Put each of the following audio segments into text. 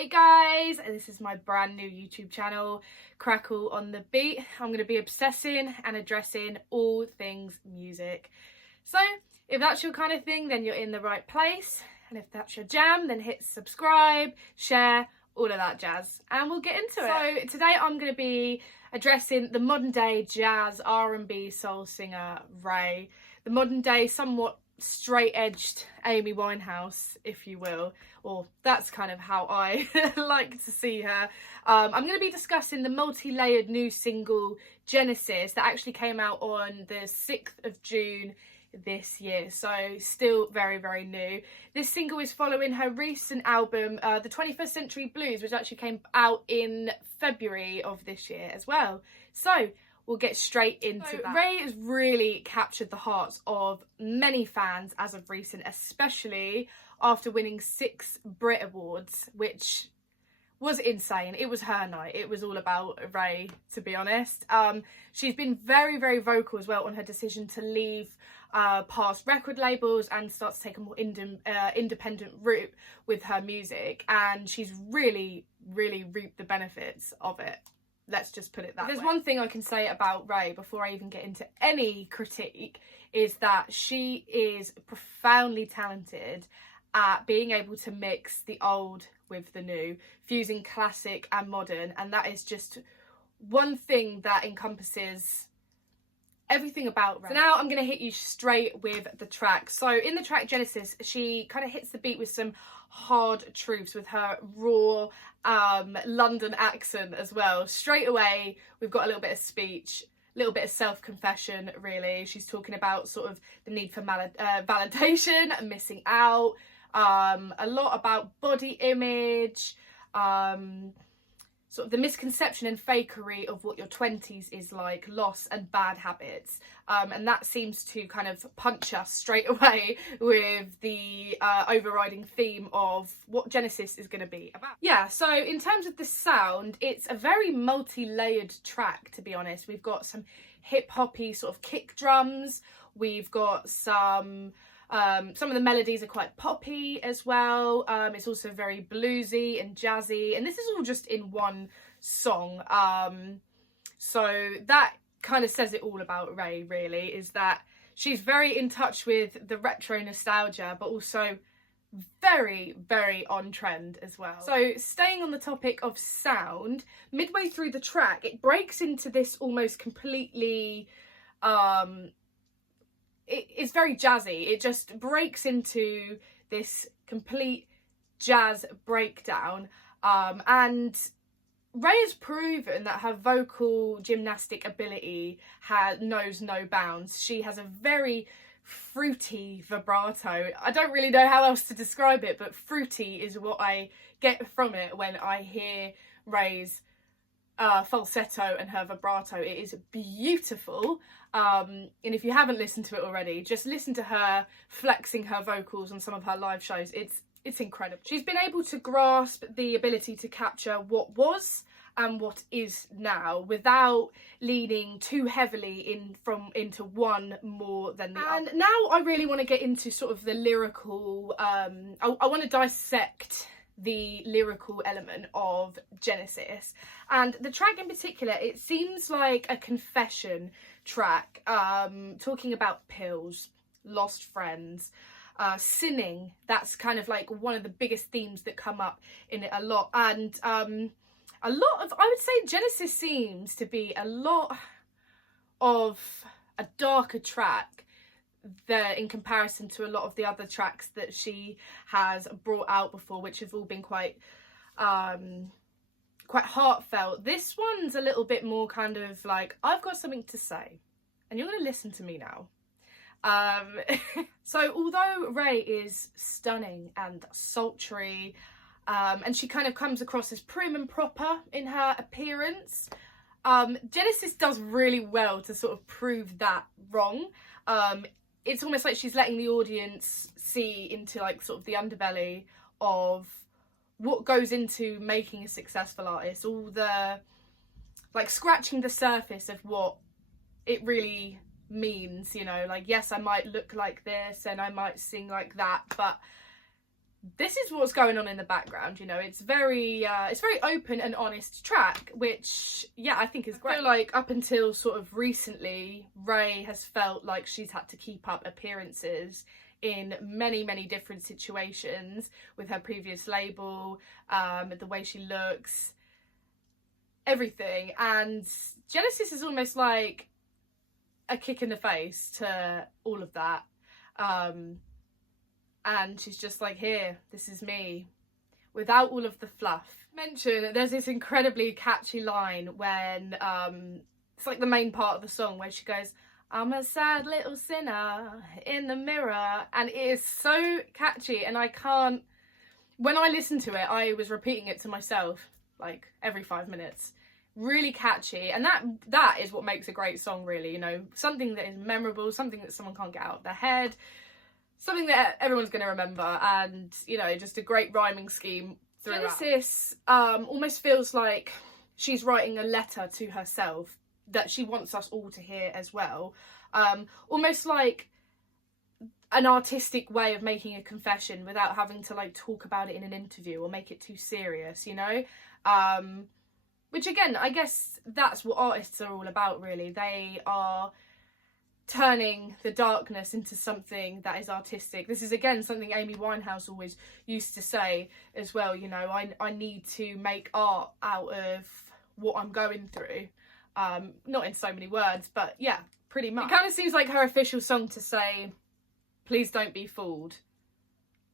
Hey guys, this is my brand new YouTube channel, Crackle on the Beat. I'm going to be obsessing and addressing all things music. So if that's your kind of thing, then you're in the right place. And if that's your jam, then hit subscribe, share, all of that jazz. And we'll get into it. So today I'm going to be addressing the modern day jazz, R&B soul singer Raye. The modern day somewhat straight-edged Amy Winehouse, if you will, or that's kind of how I like to see her. I'm going to be discussing the multi-layered new single Genesis that actually came out on the 6th of June this year, so still very, very new. This single is following her recent album, the 21st Century Blues, which actually came out in February of this year as well. So we'll get straight into that. Raye has really captured the hearts of many fans as of recent, especially after winning 6 Brit Awards, which was insane. It was her night. It was all about Raye, to be honest. She's been very, very vocal as well on her decision to leave past record labels and start to take a more independent route with her music. And she's really, really reaped the benefits of it. Let's just put it that way. There's one thing I can say about Raye before I even get into any critique, is that she is profoundly talented at being able to mix the old with the new, fusing classic and modern, and that is just one thing that encompasses everything about Raye. So now I'm going to hit you straight with the track. So in the track Genesis, she kind of hits the beat with some hard truths with her raw London accent as well. Straight away we've got a little bit of speech, a little bit of self-confession really. She's talking about sort of the need for validation and missing out, a lot about body image, sort of the misconception and fakery of what your 20s is like, loss and bad habits. And that seems to kind of punch us straight away with the overriding theme of what Genesis is going to be about. Yeah, so in terms of the sound, it's a very multi-layered track, to be honest. We've got some hip-hoppy sort of kick drums. We've got some of the melodies are quite poppy as well. It's also very bluesy and jazzy, and this is all just in one song. So that kind of says it all about Raye, really, is that she's very in touch with the retro nostalgia, but also very, very on trend as well. So staying on the topic of sound, midway through the track, it breaks into this almost completely it's very jazzy. It just breaks into this complete jazz breakdown. And Raye has proven that her vocal gymnastic ability knows no bounds. She has a very fruity vibrato. I don't really know how else to describe it, but fruity is what I get from it when I hear Raye's falsetto and her vibrato. It is beautiful, and if you haven't listened to it already, just listen to her flexing her vocals on some of her live shows. It's incredible. She's been able to grasp the ability to capture what was and what is now without leaning too heavily into one more than the other. And now I really want to get into sort of the lyrical, I want to dissect the lyrical element of Genesis. And the track in particular, it seems like a confession track, talking about pills, lost friends, sinning. That's kind of like one of the biggest themes that come up in it a lot. And a lot of, I would say Genesis seems to be a lot of a darker track there in comparison to a lot of the other tracks that she has brought out before, which have all been quite heartfelt. This one's a little bit more kind of like, I've got something to say and you're going to listen to me now. So although Raye is stunning and sultry, and she kind of comes across as prim and proper in her appearance, Genesis does really well to sort of prove that wrong. It's almost like she's letting the audience see into like sort of the underbelly of what goes into making a successful artist, all the like scratching the surface of what it really means, you know, like yes, I might look like this and I might sing like that, but this is what's going on in the background, you know. It's very open and honest track, which, yeah, I think is great. I feel like up until sort of recently, Raye has felt like she's had to keep up appearances in many, many different situations with her previous label, the way she looks, everything. And Genesis is almost like a kick in the face to all of that. And she's just like, here, this is me, without all of the fluff. Mention, there's this incredibly catchy line when, it's like the main part of the song where she goes, I'm a sad little sinner in the mirror. And it is so catchy, and I can't, when I listened to it, I was repeating it to myself, like every 5 minutes. Really catchy, and that is what makes a great song, really, you know, something that is memorable, something that someone can't get out of their head, something that everyone's going to remember, and, you know, just a great rhyming scheme throughout. Genesis almost feels like she's writing a letter to herself that she wants us all to hear as well. Almost like an artistic way of making a confession without having to, like, talk about it in an interview or make it too serious, you know? Which, again, I guess that's what artists are all about, really. They are turning the darkness into something that is artistic. This is, again, something Amy Winehouse always used to say as well, you know, I need to make art out of what I'm going through. Not in so many words, but yeah, pretty much. It kind of seems like her official song to say, please don't be fooled.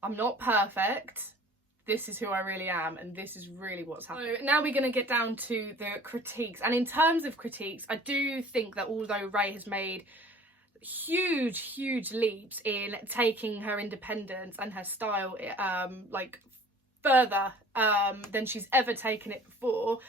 I'm not perfect. This is who I really am, and this is really what's happening. So now we're going to get down to the critiques. And in terms of critiques, I do think that although Raye has made huge leaps in taking her independence and her style like further than she's ever taken it before,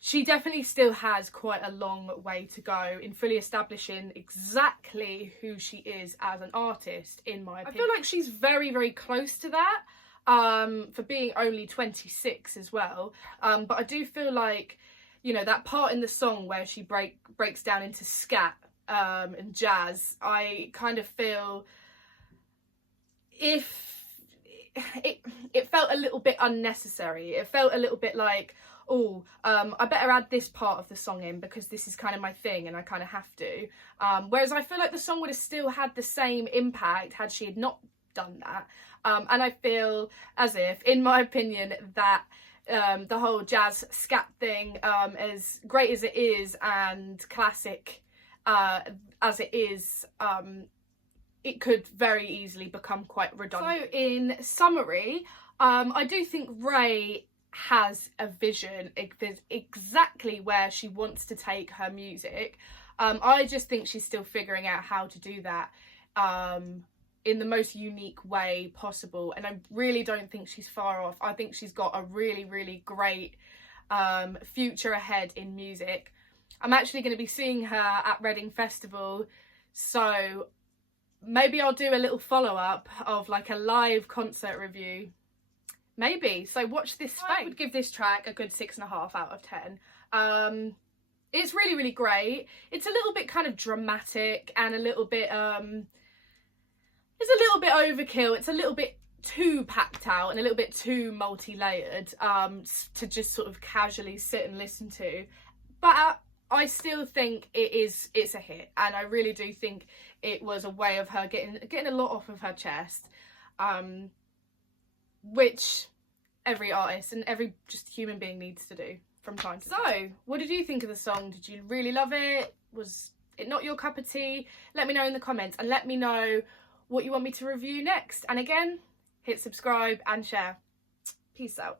she definitely still has quite a long way to go in fully establishing exactly who she is as an artist, in my opinion. I feel like she's very close to that, for being only 26 as well. But I do feel like, you know, that part in the song where she breaks down into scat and jazz, I kind of feel if it felt a little bit unnecessary. It felt a little bit like, oh, I better add this part of the song in because this is kind of my thing and I kind of have to. Whereas I feel like the song would have still had the same impact had she had not done that. And I feel as if, in my opinion, that the whole jazz scat thing, as great as it is and classic as it is, it could very easily become quite redundant. So in summary, I do think Raye has a vision, exactly where she wants to take her music. I just think she's still figuring out how to do that in the most unique way possible, and I really don't think she's far off. I think she's got a really great future ahead in music. I'm actually going to be seeing her at Reading Festival, so maybe I'll do a little follow-up of like a live concert review. Maybe. So watch this space. I would give this track a good 6.5 out of 10. It's really great. It's a little bit kind of dramatic and a little bit it's a little bit overkill. It's a little bit too packed out and a little bit too multi-layered to just sort of casually sit and listen to. But I still think it's a hit, and I really do think it was a way of her getting a lot off of her chest, which every artist and every just human being needs to do from time to time. So, what did you think of the song? Did you really love it? Was it not your cup of tea? Let me know in the comments, and let me know what you want me to review next. And again, hit subscribe and share. Peace out.